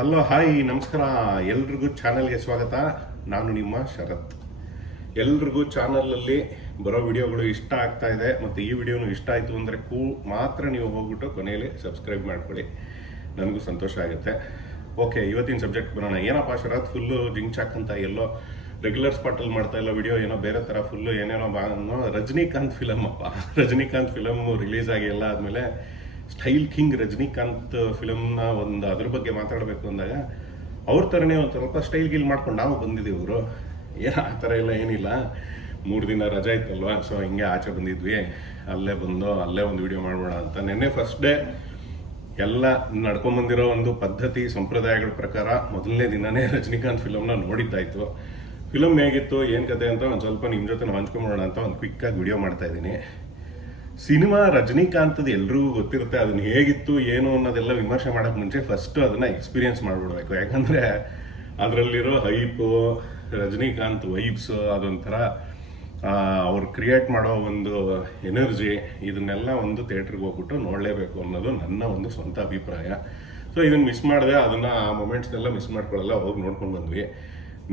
Hello hi ನಮಸ್ಕಾರ. ಎಲ್ರಿಗೂ ಚಾನಲ್ಗೆ ಸ್ವಾಗತ. ನಾನು ನಿಮ್ಮ ಶರತ್. ಎಲ್ರಿಗೂ ಚಾನಲಲ್ಲಿ ಬರೋ ವಿಡಿಯೋಗಳು ಇಷ್ಟ ಆಗ್ತಾ ಇದೆ. ಮತ್ತು ಈ ವಿಡಿಯೋನು ಇಷ್ಟ ಆಯಿತು ಅಂದರೆ ಕೂ ಮಾತ್ರ ನೀವು ಹೋಗ್ಬಿಟ್ಟು ಕೊನೆಯಲ್ಲಿ ಸಬ್ಸ್ಕ್ರೈಬ್ ಮಾಡ್ಕೊಳ್ಳಿ. ನನಗೂ ಸಂತೋಷ ಆಗುತ್ತೆ. ಓಕೆ ಇವತ್ತಿನ ಸಬ್ಜೆಕ್ಟ್ ಬರೋಣ. ಏನಪ್ಪ ಶರತ್ ಫುಲ್ಲು ಜಿಂಗ್ ಚಾಕ್ ಅಂತ ಎಲ್ಲೋ ರೆಗ್ಯುಲರ್ ಸ್ಪಾಟಲ್ಲಿ ಮಾಡ್ತಾ ಇಲ್ಲ ವಿಡಿಯೋ, ಏನೋ ಬೇರೆ ಥರ ಫುಲ್ಲು ಏನೇನೋ ಬಾ ಅನ್ನೋ ರಜನಿಕಾಂತ್ ಫಿಲಮ್ ಅಪ್ಪ. ರಜನಿಕಾಂತ್ ಫಿಲಮ್ ರಿಲೀಸ್ ಆಗಿ ಎಲ್ಲ ಆದಮೇಲೆ ಸ್ಟೈಲ್ ಕಿಂಗ್ ರಜನಿಕಾಂತ್ ಫಿಲಮ್ನ ಒಂದು ಅದ್ರ ಬಗ್ಗೆ ಮಾತಾಡಬೇಕು ಅಂದಾಗ, ಅವ್ರ ಥರನೇ ಒಂದು ಸ್ವಲ್ಪ ಸ್ಟೈಲ್ ಗಿಲ್ ಮಾಡ್ಕೊಂಡು ನಾವು ಬಂದಿದ್ದೀವಿ ಇವರು. ಏನು ಆ ಥರ ಎಲ್ಲ ಏನಿಲ್ಲ. ಮೂರು ದಿನ ರಜಾ ಇತ್ತಲ್ವಾ, ಸೊ ಹಿಂಗೆ ಆಚೆ ಬಂದಿದ್ವಿ. ಅಲ್ಲೇ ಬಂದು, ಅಲ್ಲೇ ಒಂದು ವಿಡಿಯೋ ಮಾಡೋಣ ಅಂತ. ನಿನ್ನೆ ಫಸ್ಟ್ ಡೇ ಎಲ್ಲ ನಡ್ಕೊಂಬಂದಿರೋ ಒಂದು ಪದ್ಧತಿ, ಸಂಪ್ರದಾಯಗಳ ಪ್ರಕಾರ ಮೊದಲನೇ ದಿನನೇ ರಜನಿಕಾಂತ್ ಫಿಲಮ್ನ ನೋಡಿದ್ದಾಯ್ತು ಫಿಲಮ್ ಹೇಗಿತ್ತು, ಏನು ಕತೆ ಅಂತ ಒಂದು ಸ್ವಲ್ಪ ನಿಮ್ಮ ಜೊತೆ ಹಂಚ್ಕೊಂಬೋಣ ಅಂತ ಒಂದು ಕ್ವಿಕ್ಕಾಗಿ ವಿಡಿಯೋ ಮಾಡ್ತಾ ಇದ್ದೀನಿ. ಸಿನಿಮಾ ರಜನಿಕಾಂತದ ಎಲ್ರಿಗೂ ಗೊತ್ತಿರುತ್ತೆ ಅದನ್ನ ಹೇಗಿತ್ತು, ಏನು ಅನ್ನೋದೆಲ್ಲ ವಿಮರ್ಶೆ ಮಾಡೋಕೆ ಮುಂಚೆ ಫಸ್ಟ್ ಅದನ್ನ ಎಕ್ಸ್ಪೀರಿಯನ್ಸ್ ಮಾಡ್ಬಿಡ್ಬೇಕು. ಯಾಕಂದ್ರೆ ಅದರಲ್ಲಿರೋ ಹೈಪು ರಜನಿಕಾಂತ್ ವೈಬ್ಸ್ ಅದೊಂಥರ ಅವ್ರು ಕ್ರಿಯೇಟ್ ಮಾಡೋ ಒಂದು ಎನರ್ಜಿ ಇದನ್ನೆಲ್ಲ ಒಂದು ಥಿಯೇಟ್ರಿಗೆ ಹೋಗ್ಬಿಟ್ಟು ನೋಡಲೇಬೇಕು ಅನ್ನೋದು ನನ್ನ ಒಂದು ಸ್ವಂತ ಅಭಿಪ್ರಾಯ. ಸೊ ಇದನ್ನು ಮಿಸ್ ಮಾಡಿದೆ, ಅದನ್ನ ಆ ಮೊಮೆಂಟ್ಸ್ನೆಲ್ಲ ಮಿಸ್ ಮಾಡ್ಕೊಳ್ಳಲ್ಲ ಹೋಗಿ ನೋಡ್ಕೊಂಡು ಬಂದ್ವಿ.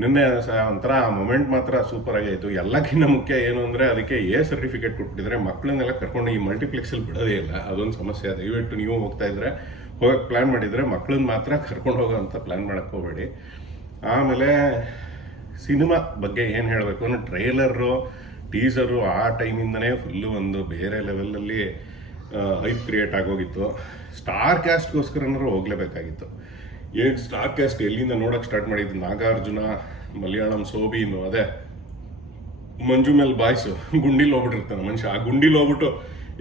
ನಿನ್ನೆ ಒಂಥರ ಆ ಮೊಮೆಂಟ್ ಮಾತ್ರ ಸೂಪರ್ ಆಯಿತು ಎಲ್ಲಕ್ಕಿಂತ ಮುಖ್ಯ ಏನು ಅಂದರೆ ಅದಕ್ಕೆ ಎ ಸರ್ಟಿಫಿಕೇಟ್ ಕೊಟ್ಬಿಟ್ಟಿದ್ರೆ ಮಕ್ಕಳನ್ನೆಲ್ಲ ಕರ್ಕೊಂಡು ಈ ಮಲ್ಟಿಪ್ಲೆಕ್ಸಲ್ಲಿ ಬಿಡೋದೇ ಇಲ್ಲ. ಅದೊಂದು ಸಮಸ್ಯೆ. ದಯವಿಟ್ಟು ನೀವು ಹೋಗ್ತಾ ಇದ್ರೆ ಹೋಗಕ್ಕೆ ಪ್ಲ್ಯಾನ್ ಮಾಡಿದರೆ ಮಕ್ಕಳನ್ನ ಮಾತ್ರ ಕರ್ಕೊಂಡು ಹೋಗೋ ಅಂತ ಪ್ಲ್ಯಾನ್ ಮಾಡಕ್ಕೆ ಹೋಗಬೇಡಿ. ಆಮೇಲೆ ಸಿನಿಮಾ ಬಗ್ಗೆ ಏನು ಹೇಳಬೇಕು ಅಂದರೆ ಟ್ರೈಲರು ಟೀಸರು ಆ ಟೈಮಿಂದನೇ ಫುಲ್ಲು ಒಂದು ಬೇರೆ ಲೆವೆಲಲ್ಲಿ ಹೈಪ್ ಕ್ರಿಯೇಟ್ ಆಗೋಗಿತ್ತು. ಸ್ಟಾರ್ ಕ್ಯಾಸ್ಟ್ಗೋಸ್ಕರನಾದ್ರೂ ಹೋಗ್ಲೇಬೇಕಾಗಿತ್ತು. ಈಗ ಸ್ಟಾರ್ ಕ್ಯಾಸ್ಟ್ ಎಲ್ಲಿಂದ ನೋಡಕ್ಕೆ ಸ್ಟಾರ್ಟ್ ಮಾಡಿದ್ದು? ನಾಗಾರ್ಜುನ, ಮಲಯಾಳಂ ಸೋಬೀನು ಅದೇ. ಮಂಜು ಮೇಲೆ ಬಾಯ್ಸು ಗುಂಡಿಲಿ ಹೋಗ್ಬಿಟ್ಟಿರ್ತಾನೆ ಮನುಷ್ಯ. ಆ ಗುಂಡಿಲಿ ಹೋಗ್ಬಿಟ್ಟು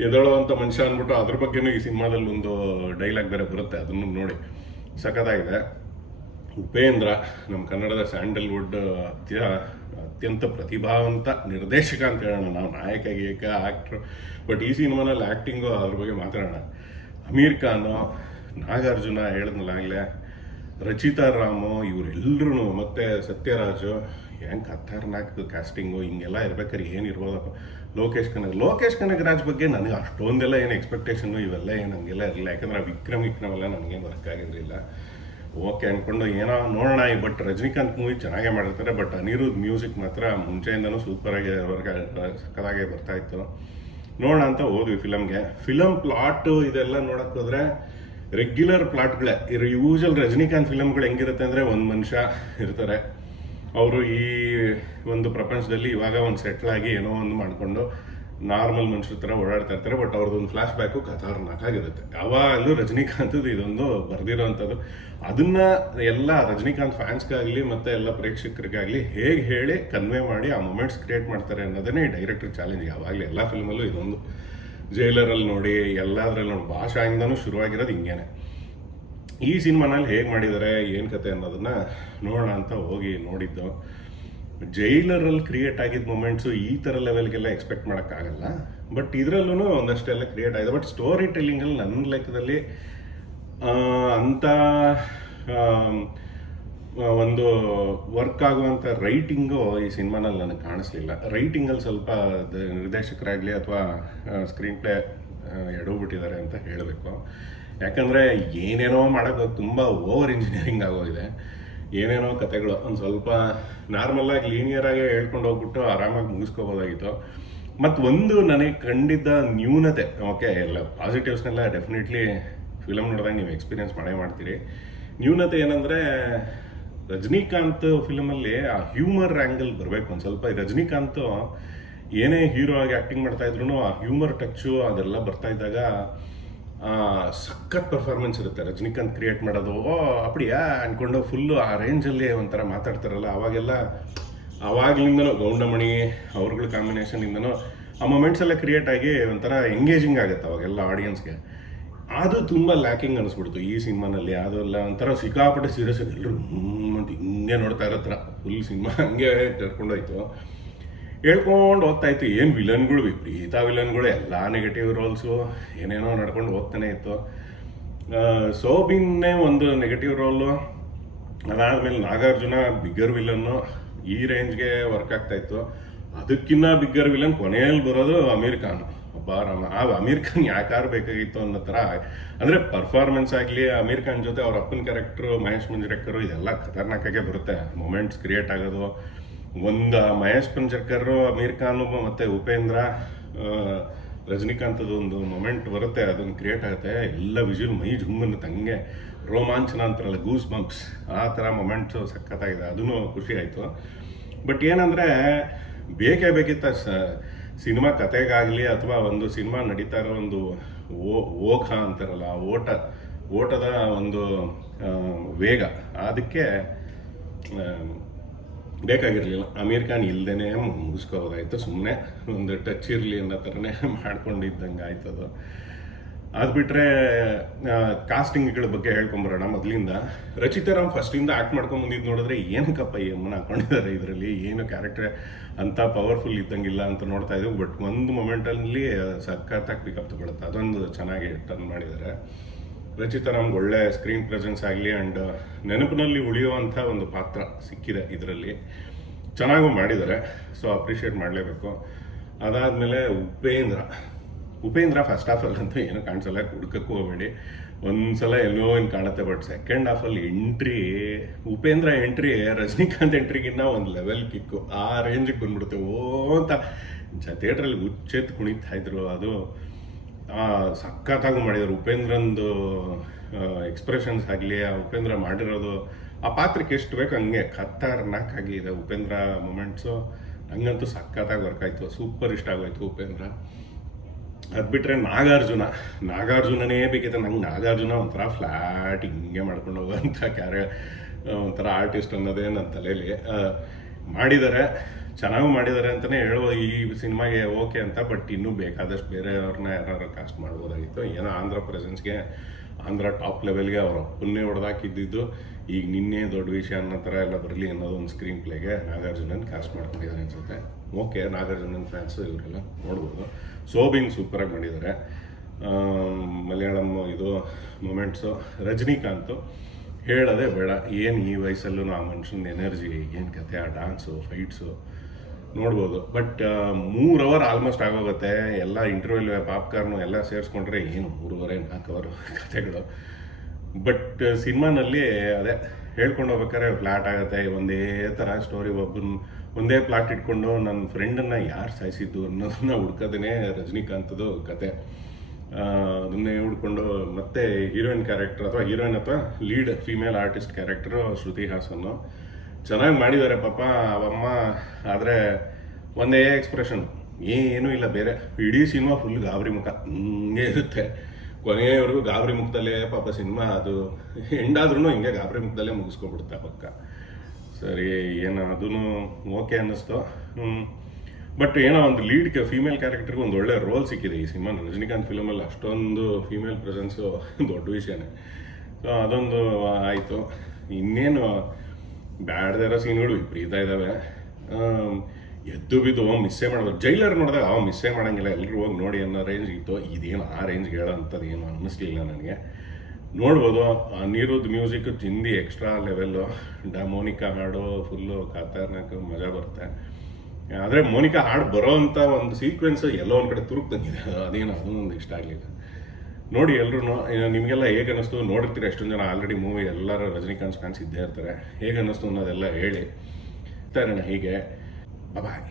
ಎದಳೋ ಅಂತ ಮನುಷ್ಯ ಅಂದ್ಬಿಟ್ಟು ಅದ್ರ ಬಗ್ಗೆನೂ ಈ ಸಿನಿಮಾದಲ್ಲಿ ಒಂದು ಡೈಲಾಗ್ ಬೇರೆ ಬರುತ್ತೆ, ಅದನ್ನು ನೋಡಿ. ಸಖತ್ತಾಗಿದೆ. ಉಪೇಂದ್ರ ನಮ್ಮ ಕನ್ನಡದ ಸ್ಯಾಂಡಲ್ವುಡ್ ಅತ್ಯ, ಅತ್ಯಂತ ಪ್ರತಿಭಾವಂತ ನಿರ್ದೇಶಕ ಅಂತ ಹೇಳೋಣ. ನಾವು ನಾಯಕ ಗೀಕ ಆ್ಯಕ್ಟ್ರು ಬಟ್ ಈ ಸಿನಿಮಾನಲ್ಲಿ ಆ್ಯಕ್ಟಿಂಗು ಅದ್ರ ಬಗ್ಗೆ ಮಾತಾಡೋಣ. ಅಮೀರ್ ಖಾನು, ನಾಗಾರ್ಜುನ ಹೇಳಿದ್ನಲ್ಲ ಆಗಲೇ. ರಚಿತಾ ರಾಮು ಇವರೆಲ್ಲರೂ ಮತ್ತೆ ಸತ್ಯರಾಜು, ಹೆಂಗೆ ಖತರ್ನಾಕ್ ಕ್ಯಾಸ್ಟಿಂಗು ಹಿಂಗೆಲ್ಲ ಇರ್ಬೇಕಾದ್ರೆ ಏನಿರ್ಬೋದಪ್ಪ ಲೋಕೇಶ್ ಕನಗ್, ಲೋಕೇಶ್ ಕನಗರಾಜ್ ಬಗ್ಗೆ ನನಗೆ ಅಷ್ಟೊಂದೆಲ್ಲ ಏನು ಎಕ್ಸ್ಪೆಕ್ಟೇಷನ್ನು ಇವೆಲ್ಲ ಏನು ಹಂಗೆಲ್ಲ ಇರಲಿಲ್ಲ. ಯಾಕಂದ್ರೆ ವಿಕ್ರಮ್ ವಿಕ್ರಮೆಲ್ಲ ನನಗೇನು ವರ್ಕ್ ಆಗಿರಲಿಲ್ಲ. ಓಕೆ ಅಂದ್ಕೊಂಡು ಏನೋ ನೋಡೋಣ ಬಟ್ ರಜನಿಕಾಂತ್ ಮೂವಿ ಚೆನ್ನಾಗೇ ಮಾಡಿರ್ತಾರೆ ಬಟ್ ಅನಿರುದ್ಧ ಮ್ಯೂಸಿಕ್ ಮಾತ್ರ ಮುಂಚೆಯಿಂದನೂ ಸೂಪರಾಗಿ ವರ್ಗ ಸಕ್ಕದಾಗೆ ಬರ್ತಾ ಇತ್ತು. ನೋಡೋಣ ಅಂತ ಹೋದ್ವಿ ಫಿಲಮ್ಗೆ. ಫಿಲಮ್ ಪ್ಲಾಟು ಇದೆಲ್ಲ ನೋಡಕ್ ಹೋದ್ರೆ ರೆಗ್ಯುಲರ್ ಪ್ಲಾಟ್ಗಳೇ ಯೂಶಲ್ ರಜನಿಕಾಂತ್ ಫಿಲಮ್ಗಳು ಹೆಂಗಿರುತ್ತೆ ಅಂದ್ರೆ ಒಂದು ಮನುಷ್ಯ ಇರ್ತಾರೆ. ಅವರು ಈ ಒಂದು ಪ್ರಪಂಚದಲ್ಲಿ ಇವಾಗ ಒಂದು ಸೆಟ್ಲ್ ಆಗಿ ಏನೋ ಒಂದು ಮಾಡಿಕೊಂಡು ನಾರ್ಮಲ್ ಮನುಷ್ಯರ ಥರ ಓಡಾಡ್ತಾ ಇರ್ತಾರೆ ಬಟ್ ಅವ್ರದ್ದೊಂದು ಫ್ಲಾಶ್ ಬ್ಯಾಕು ಖತರ್ನಾಕ್ ಆಗಿರುತ್ತೆ. ಯಾವಾಗಲೂ ರಜನಿಕಾಂತದ್ದು ಇದೊಂದು ಬರೆದಿರೋಂಥದ್ದು. ಅದನ್ನ ಎಲ್ಲ ರಜನಿಕಾಂತ್ ಫ್ಯಾನ್ಸ್ಗಾಗಲಿ ಮತ್ತೆ ಎಲ್ಲ ಪ್ರೇಕ್ಷಕರಿಗಾಗಲಿ ಹೇಗೆ ಹೇಳಿ ಕನ್ವೆ ಮಾಡಿ ಆ ಮೊಮೆಂಟ್ಸ್ ಕ್ರಿಯೇಟ್ ಮಾಡ್ತಾರೆ ಅನ್ನೋದನ್ನೇ ಡೈರೆಕ್ಟರ್ ಚಾಲೆಂಜ್ ಯಾವಾಗಲೂ ಎಲ್ಲ ಫಿಲ್ಮಲ್ಲೂ ಇದೊಂದು. ಜೈಲರಲ್ಲಿ ನೋಡಿ ಎಲ್ಲದರಲ್ಲಿ ನೋಡಿ ಭಾಷಾಯಿಂದನೂ ಶುರುವಾಗಿರೋದು ಹಿಂಗೇನೆ. ಈ ಸಿನಿಮಾನಲ್ಲಿ ಹೇಗೆ ಮಾಡಿದ್ದಾರೆ ಏನು ಕತೆ ಅನ್ನೋದನ್ನ ನೋಡೋಣ ಅಂತ ಹೋಗಿ ನೋಡಿದ್ದು. ಜೈಲರಲ್ಲಿ ಕ್ರಿಯೇಟ್ ಆಗಿದ್ದ ಮೊಮೆಂಟ್ಸು ಈ ಥರ ಲೆವೆಲ್ಗೆಲ್ಲ ಎಕ್ಸ್ಪೆಕ್ಟ್ ಮಾಡೋಕ್ಕಾಗಲ್ಲ ಬಟ್ ಇದರಲ್ಲೂ ಒಂದಷ್ಟೆಲ್ಲ ಕ್ರಿಯೇಟ್ ಆಗಿದೆ. ಬಟ್ ಸ್ಟೋರಿ ಟೆಲ್ಲಿಂಗಲ್ಲಿ ನನ್ನ ಲೆಕ್ಕದಲ್ಲಿ ಆ, ಒಂದು ವರ್ಕ್ ಆಗುವಂಥ ರೈಟಿಂಗು ಈ ಸಿನಿಮಾನಲ್ಲಿ ನನಗೆ ಕಾಣಿಸ್ಲಿಲ್ಲ. ರೈಟಿಂಗಲ್ಲಿ ಸ್ವಲ್ಪ ನಿರ್ದೇಶಕರಾಗಲಿ ಅಥವಾ ಸ್ಕ್ರೀನ್ ಪ್ಲೇ ಎಡವ್ಬಿಟ್ಟಿದ್ದಾರೆ ಅಂತ ಹೇಳಬೇಕು. ಯಾಕಂದರೆ ಏನೇನೋ ಮಾಡೋದು ತುಂಬ ಓವರ್ ಇಂಜಿನಿಯರಿಂಗ್ ಆಗೋಗಿದೆ. ಏನೇನೋ ಕತೆಗಳು ಒಂದು ಸ್ವಲ್ಪ ನಾರ್ಮಲಾಗಿ ಲೀನಿಯರಾಗಿ ಹೇಳ್ಕೊಂಡು ಹೋಗ್ಬಿಟ್ಟು ಆರಾಮಾಗಿ ಮುಗಿಸ್ಕೋಬೋದಾಗಿತ್ತು. ಮತ್ತು ಒಂದು ನನಗೆ ಕಂಡಿದ್ದ ನ್ಯೂನತೆ ಓಕೆ ಎಲ್ಲ ಪಾಸಿಟಿವ್ಸ್ನೆಲ್ಲ ಡೆಫಿನೆಟ್ಲಿ ಫಿಲಮ್ ನೋಡಿದಾಗ ನೀವು ಎಕ್ಸ್ಪೀರಿಯನ್ಸ್ ಮಾಡೇ ಮಾಡ್ತೀರಿ. ನ್ಯೂನತೆ ಏನಂದರೆ ರಜನಿಕಾಂತ್ ಫಿಲಮಲ್ಲಿ ಆ ಹ್ಯೂಮರ್ ಆ್ಯಂಗಲ್ ಬರಬೇಕು. ಒಂದು ಸ್ವಲ್ಪ ರಜನಿಕಾಂತ್ ಏನೇ ಹೀರೋ ಆಗಿ ಆ್ಯಕ್ಟಿಂಗ್ ಮಾಡ್ತಾ ಇದ್ರು ಆ ಹ್ಯೂಮರ್ ಟಚ್ಚು ಅದೆಲ್ಲ ಬರ್ತಾ ಇದ್ದಾಗ ಸಖತ್ ಪರ್ಫಾರ್ಮೆನ್ಸ್ ಇರುತ್ತೆ. ರಜನಿಕಾಂತ್ ಕ್ರಿಯೇಟ್ ಮಾಡೋದು. ಓ ಅಪ್ಪಡಿಯಾ ಅಂದ್ಕೊಂಡು ಫುಲ್ಲು ಆ ರೇಂಜಲ್ಲಿ ಒಂಥರ ಮಾತಾಡ್ತಾರಲ್ಲ, ಅವಾಗೆಲ್ಲ ಅವಾಗ್ಲಿಂದನೂ ಗೌಂಡಮಣಿ ಅವ್ರಗಳ ಕಾಂಬಿನೇಷನಿಂದನೂ ಆ ಮೊಮೆಂಟ್ಸ್ ಎಲ್ಲ ಕ್ರಿಯೇಟ್ ಆಗಿ ಒಂಥರ ಎಂಗೇಜಿಂಗ್ ಆಗುತ್ತೆ ಅವಾಗೆಲ್ಲ ಆಡಿಯನ್ಸ್ಗೆ ಅದು ತುಂಬ ಲ್ಯಾಕಿಂಗ್ ಅನಿಸ್ಬಿಡ್ತು ಈ ಸಿನಿಮಾನಲ್ಲಿ. ಅದೆಲ್ಲ ಒಂಥರ ಸಿಕ್ಕಾಪಟ್ಟೆ ಸೀರಿಯಸ್ ಎಲ್ಲರೂ ಅಂತ ಹಿಂಗೆ ನೋಡ್ತಾ ಇರೋ ಫುಲ್ ಸಿನಿಮಾ ಹಂಗೆ ಕರ್ಕೊಂಡೋಯ್ತು ಹೇಳ್ಕೊಂಡು ಹೋಗ್ತಾ ಇತ್ತು, ಏನು ವಿಲನ್ಗಳು ವಿಪರೀತ ವಿಲನ್ಗಳು ಎಲ್ಲ ನೆಗೆಟಿವ್ ರೋಲ್ಸು ಏನೇನೋ ನಡ್ಕೊಂಡು ಹೋಗ್ತಾನೆ ಇತ್ತು. ಸೋಬಿನ್ನೇ ಒಂದು ನೆಗೆಟಿವ್ ರೋಲು ಅದಾದಮೇಲೆ ನಾಗಾರ್ಜುನ ಬಿಗ್ಗರ್ ವಿಲನ್ನು ಈ ರೇಂಜ್ಗೆ ವರ್ಕ್ ಆಗ್ತಾ ಇತ್ತು. ಅದಕ್ಕಿನ್ನ ಬಿಗ್ಗರ್ ವಿಲನ್ ಕೊನೆಯಲ್ಲಿ ಬರೋದು ಅಮೀರ್ ಖಾನ್. ರಾಮ ಆ ಅಮೀರ್ ಖಾನ್ ಯಾಕಾರು ಬೇಕಾಗಿತ್ತು ಅನ್ನೋ ಥರ, ಅಂದರೆ ಪರ್ಫಾರ್ಮೆನ್ಸ್ ಆಗಲಿ, ಅಮೀರ್ ಖಾನ್ ಜೊತೆ ಅವ್ರ ಅಪ್ಪನ ಕ್ಯಾರೆಕ್ಟ್ರು ಮಹೇಶ್ ಮಂಜರೇಕರು, ಇದೆಲ್ಲ ಖತರ್ನಾಕಾಗೆ ಬರುತ್ತೆ. ಮೊಮೆಂಟ್ಸ್ ಕ್ರಿಯೇಟ್ ಆಗೋದು. ಒಂದು ಮಹೇಶ್ ಪಂಜರ್ಕರ್ ಅಮೀರ್ ಖಾನ್ ಮತ್ತು ಉಪೇಂದ್ರ ರಜನಿಕಾಂತದ ಒಂದು ಮೊಮೆಂಟ್ ಬರುತ್ತೆ. ಅದನ್ನು ಕ್ರಿಯೇಟ್ ಆಗುತ್ತೆ. ಎಲ್ಲ ವಿಜುಲ್ ಮೈ ಜುಮ್ಮನ್ನು ತಂಗೆ. ರೋಮಾಂಚನ ಅಂತಾರಲ್ಲ ಗೂಸ್ ಬಂಪ್ಸ್ ಆ ಥರ ಮೊಮೆಂಟ್ಸು ಸಖತ್ತಾಗಿದೆ. ಅದೂ ಖುಷಿ ಆಯಿತು. ಬಟ್ ಏನಂದರೆ, ಬೇಕೇ ಬೇಕಿತ್ತ. ಸಿನಿಮಾ ಕತೆಗಾಗಲಿ ಅಥವಾ ಒಂದು ಸಿನಿಮಾ ನಡೀತಾ ಇರೋ ಒಂದು ಓ ಓಖ ಅಂತಾರಲ್ಲ, ಆ ಓಟ, ಓಟದ ಒಂದು ವೇಗ, ಅದಕ್ಕೆ ಬೇಕಾಗಿರಲಿಲ್ಲ. ಅಮೀರ್ ಖಾನ್ ಇಲ್ದೇನೆ ಮುಗಿಸ್ಕೋಬೋದಾಯ್ತು. ಸುಮ್ಮನೆ ಒಂದು ಟಚ್ ಇರಲಿ ಅನ್ನೋ ಥರನೇ ಮಾಡ್ಕೊಂಡಿದ್ದಂಗೆ ಆಯ್ತದು ಅದು ಬಿಟ್ಟರೆ ಕಾಸ್ಟಿಂಗ್ಗಳ ಬಗ್ಗೆ ಹೇಳ್ಕೊಂಬರೋಣ ಮೊದಲಿಂದ. ರಚಿತಾರಾಮ್ ಫಸ್ಟಿಂದ ಆ್ಯಕ್ಟ್ ಮಾಡ್ಕೊಂಡು ಬಂದಿದ್ದು ನೋಡಿದ್ರೆ ಏನಕ್ಕಪ್ಪ ಈ ಅಮ್ಮನ ಹಾಕೊಂಡಿದ್ದಾರೆ ಇದರಲ್ಲಿ? ಏನು ಕ್ಯಾರೆಕ್ಟರ್ ಅಂತ ಪವರ್ಫುಲ್ ಇದ್ದಂಗಿಲ್ಲ ಅಂತ ನೋಡ್ತಾ ಇದ್ದೀವಿ ಬಟ್ ಒಂದು ಮೊಮೆಂಟಲ್ಲಿ ಸಖತ್ತಾಗಿ ಪಿಕಪ್ ತಗೊಳುತ್ತೆ. ಅದೊಂದು ಚೆನ್ನಾಗಿ ಟರ್ನ್ ಮಾಡಿದ್ದಾರೆ. ರಚಿತಾ ನಮ್ಗೆ ಒಳ್ಳೆ ಸ್ಕ್ರೀನ್ ಪ್ರೆಸೆನ್ಸ್ ಆಗಲಿ ಆ್ಯಂಡ್ ನೆನಪಿನಲ್ಲಿ ಉಳಿಯುವಂಥ ಒಂದು ಪಾತ್ರ ಸಿಕ್ಕಿದೆ ಇದರಲ್ಲಿ. ಚೆನ್ನಾಗೂ ಮಾಡಿದ್ದಾರೆ. ಸೊ ಅಪ್ರಿಷಿಯೇಟ್ ಮಾಡಲೇಬೇಕು. ಅದಾದಮೇಲೆ ಉಪೇಂದ್ರ. ಉಪೇಂದ್ರ ಫಸ್ಟ್ ಹಾಫಲ್ಲಿ ಅಂತೂ ಏನು ಕಾಣಿಸಲ್ಲ, ಹುಡುಕಕ್ಕೂ ಹೋಗಬೇಡಿ. ಒಂದ್ಸಲ ಎಲ್ಲೋ ಏನು ಕಾಣುತ್ತೆ ಬಟ್ ಸೆಕೆಂಡ್ ಹಾಫಲ್ಲಿ ಎಂಟ್ರಿ ಉಪೇಂದ್ರ ಎಂಟ್ರಿ ರಜನಿಕಾಂತ್ ಎಂಟ್ರಿಗಿನ್ನ ಒಂದು ಲೆವೆಲ್ ಕಿಕ್ಕು ಆ ರೇಂಜಿಗೆ ಬಂದ್ಬಿಡುತ್ತೆ. ಓ ಅಂತ ಥಿಯೇಟ್ರಲ್ಲಿ ಹುಚ್ಚೆತ್ತು ಕುಣಿತಾ ಇದ್ರು ಅದು. ಸಖತ್ತಾಗಿ ಮಾಡಿದ್ರು. ಉಪೇಂದ್ರಂದು ಎಕ್ಸ್ಪ್ರೆಷನ್ಸ್ ಆಗಲಿ, ಆ ಉಪೇಂದ್ರ ಮಾಡಿರೋದು, ಆ ಪಾತ್ರಕ್ಕೆ ಎಷ್ಟು ಬೇಕು ಹಂಗೆ ನಾಕಾಗಿ ಆಗಿದೆ ಉಪೇಂದ್ರ ಮೂಮೆಂಟ್ಸು ಹಂಗಂತೂ ಸಖತ್ತಾಗಿ ವರ್ಕ್ ಆಯಿತು. ಸೂಪರ್ ಇಷ್ಟ ಆಗೋಯ್ತು ಉಪೇಂದ್ರ. ಅದು ಬಿಟ್ಟರೆ ನಾಗಾರ್ಜುನ. ನಾಗಾರ್ಜುನನೇ ಬೇಕಿತ್ತು ನಂಗೆ ನಾಗಾರ್ಜುನ ಒಂಥರ ಫ್ಲ್ಯಾಟ್ ಹಿಂಗೆ ಮಾಡ್ಕೊಂಡು ಹೋಗೋಂಥ ಕ್ಯಾರೆ ಒಂಥರ ಆರ್ಟಿಸ್ಟ್ ಅನ್ನೋದೇ ನನ್ನ ತಲೆಯಲ್ಲಿ ಮಾಡಿದ್ದಾರೆ ಚೆನ್ನಾಗೂ ಮಾಡಿದ್ದಾರೆ ಅಂತಲೇ ಹೇಳ್ಬೋದು ಈ ಸಿನಿಮಾಗೆ ಓಕೆ ಅಂತ, ಬಟ್ ಇನ್ನೂ ಬೇಕಾದಷ್ಟು ಬೇರೆಯವ್ರನ್ನ ಯಾರು ಕಾಸ್ಟ್ ಮಾಡ್ಬೋದಾಗಿತ್ತು. ಏನೋ ಆಂಧ್ರ ಪ್ರೆಸೆನ್ಸ್ಗೆ ಆಂಧ್ರ ಟಾಪ್ ಲೆವೆಲ್ಗೆ ಅವರು ಅಪ್ಪನ್ನೇ ಹೊಡೆದಾಕಿದ್ದಿದ್ದು ಈಗ ನಿನ್ನೆ ದೊಡ್ಡ ವಿಷಯ ಅನ್ನೋ ಥರ ಎಲ್ಲ ಬರಲಿ ಅನ್ನೋದು ಒಂದು ಸ್ಕ್ರೀನ್ ಪ್ಲೇಗೆ ನಾಗಾರ್ಜುನನ್ ಕಾಸ್ಟ್ ಮಾಡ್ಕೊಂಡಿದ್ದಾರೆ ಅನ್ಸುತ್ತೆ. ಓಕೆ, ನಾಗಾರ್ಜುನನ್ ಫ್ಯಾನ್ಸು ಇವರೆಲ್ಲ ನೋಡ್ಬೋದು. ಸೋಬಿಂಗ್ ಸೂಪರಾಗಿ ಮಾಡಿದ್ದಾರೆ ಮಲಯಾಳಂ ಇದು ಮೂಮೆಂಟ್ಸು ರಜನಿಕಾಂತು ಹೇಳೋದೇ ಬೇಡ. ಏನು ಈ ವಯಸ್ಸಲ್ಲೂ ಆ ಮನುಷ್ಯನ ಎನರ್ಜಿ ಏನು ಕತೆ ಆ ಡಾನ್ಸು ಫೈಟ್ಸು ನೋಡ್ಬೋದು. ಬಟ್ ಮೂರು ಅವರ್ ಆಲ್ಮೋಸ್ಟ್ ಆಗೋಗುತ್ತೆ. ಎಲ್ಲ ಇಂಟರ್ವ್ಯೂಲ್ ಪಾಪ್ಕಾರ್ನು ಎಲ್ಲ ಸೇರಿಸ್ಕೊಂಡ್ರೆ ಏನು ಮೂರುವರೆ ನಾಲ್ಕು ಅವರು ಕತೆಗಳು ಬಟ್ ಸಿನಿಮಾನಲ್ಲಿ ಅದೇ ಹೇಳ್ಕೊಂಡು ಹೋಗ್ಬೇಕಾದ್ರೆ ಫ್ಲ್ಯಾಟ್ ಆಗುತ್ತೆ. ಒಂದೇ ಥರ ಸ್ಟೋರಿ ಒಬ್ಬನ ಒಂದೇ ಪ್ಲಾಟ್ ಇಟ್ಕೊಂಡು ನನ್ನ ಫ್ರೆಂಡನ್ನು ಯಾರು ಸಾಯಿಸಿದ್ದು ಅನ್ನೋದನ್ನ ಹುಡ್ಕೋದೇ ರಜನಿಕಾಂತದು ಕತೆ. ಅದನ್ನೇ ಹುಡ್ಕೊಂಡು ಮತ್ತೆ ಹೀರೋಯಿನ್ ಕ್ಯಾರೆಕ್ಟರ್ ಅಥವಾ ಹೀರೋಯಿನ್ ಅಥವಾ lead female artist character Shruti ಹಾಸನ್ನು. ಚೆನ್ನಾಗಿ ಮಾಡಿದ್ದಾರೆ ಪಾಪ ಅವಮ್ಮ, ಆದರೆ ಒಂದೇ ಎಕ್ಸ್ಪ್ರೆಷನ್ ಏನೂ ಇಲ್ಲ ಬೇರೆ. ಇಡೀ ಸಿನಿಮಾ ಫುಲ್ ಗಾಬರಿ ಮುಖ. ಹಿಂಗೆ ಇರುತ್ತೆ. ಕೊನೆಯವರೆಗೂ ಗಾಬರಿ ಮುಖದಲ್ಲೇ ಪಾಪ ಸಿನಿಮಾ ಅದು ಎಂಡಾದ್ರೂ ಹಿಂಗೆ ಗಾಬರಿ ಮುಖದಲ್ಲೇ ಮುಗಿಸ್ಕೊಬಿಡುತ್ತೆ ಪಕ್ಕ. ಸರಿ, ಏನು ಅದೂ ಓಕೆ ಅನ್ನಿಸ್ತು. ಬಟ್ ಏನೋ ಒಂದು ಲೀಡ್ ಫೀಮೇಲ್ ಕ್ಯಾರೆಕ್ಟರ್ಗೆ ಒಂದು ಒಳ್ಳೆ ರೋಲ್ ಸಿಕ್ಕಿದೆ ಈ ಸಿನಿಮಾ. ರಜನಿಕಾಂತ್ ಫಿಲಮಲ್ಲಿ ಅಷ್ಟೊಂದು ಫೀಮೇಲ್ ಪ್ರೆಸೆನ್ಸು ದೊಡ್ಡ ವಿಷಯನೇ. ಸೊ ಅದೊಂದು ಆಯಿತು. ಇನ್ನೇನು ಬ್ಯಾಡ್ದಿರೋ ಸೀನ್ಗಳು ವಿಪರೀತ ಇದ್ದಾವೆ ಎದ್ದು ಬಿದ್ದು ಮಿಸ್ಸೇ ಮಾಡ್ಬೋದು. ಜೈಲರ್ ನೋಡಿದಾಗ ಅವ ಮಿಸ್ಸೇ ಮಾಡೋಂಗಿಲ್ಲ ಎಲ್ಲರೂ ಹೋಗಿ ನೋಡಿ ಅನ್ನೋ ರೇಂಜ್ ಇತ್ತು. ಇದೇನು ಆ ರೇಂಜ್ಗೆ ಹೇಳೋ ಅಂಥದ್ದು ಏನು ಅನ್ನಿಸ್ಲಿಲ್ಲ ನನಗೆ. ನೋಡ್ಬೋದು ನೀರುದ್ ಮ್ಯೂಸಿಕ್ ಹಿಂದಿ ಎಕ್ಸ್ಟ್ರಾ ಲೆವೆಲ್ಲು ಡಾಮೋನಿಕಾ ಹಾಡು ಫುಲ್ಲು ಕಾತರ್ನಾಕ ಮಜಾ ಬರುತ್ತೆ. ಆದರೆ ಮೋನಿಕಾ ಹಾಡು ಬರೋ ಅಂಥ ಒಂದು ಸೀಕ್ವೆನ್ಸ್ ಎಲ್ಲೋ ಒಂದು ಕಡೆ ತುರುಕ್ ತಂದಿದೆ. ಅದೇನು, ಅದೊಂದು ಇಷ್ಟ ಆಗಲಿಲ್ಲ. ನೋಡಿ ಎಲ್ಲರೂ ನಿಮಗೆಲ್ಲ ಹೇಗೆ ಅನ್ನಿಸ್ತು? ನೋಡಿರ್ತೀರಿ, ಎಷ್ಟೊಂದು ಜನ ಆಲ್ರೆಡಿ ಮೂವಿ ಎಲ್ಲರೂ ರಜನಿಕಾಂತ್ ಫ್ಯಾನ್ಸ್ ಇದ್ದೇ ಇರ್ತಾರೆ. ಹೇಗೆ ಅನ್ನಿಸ್ತು ಅನ್ನೋದೆಲ್ಲ ಹೇಳಿ. ಇರ್ತಾರೆ ಹೀಗೆ. ಬಾಯ್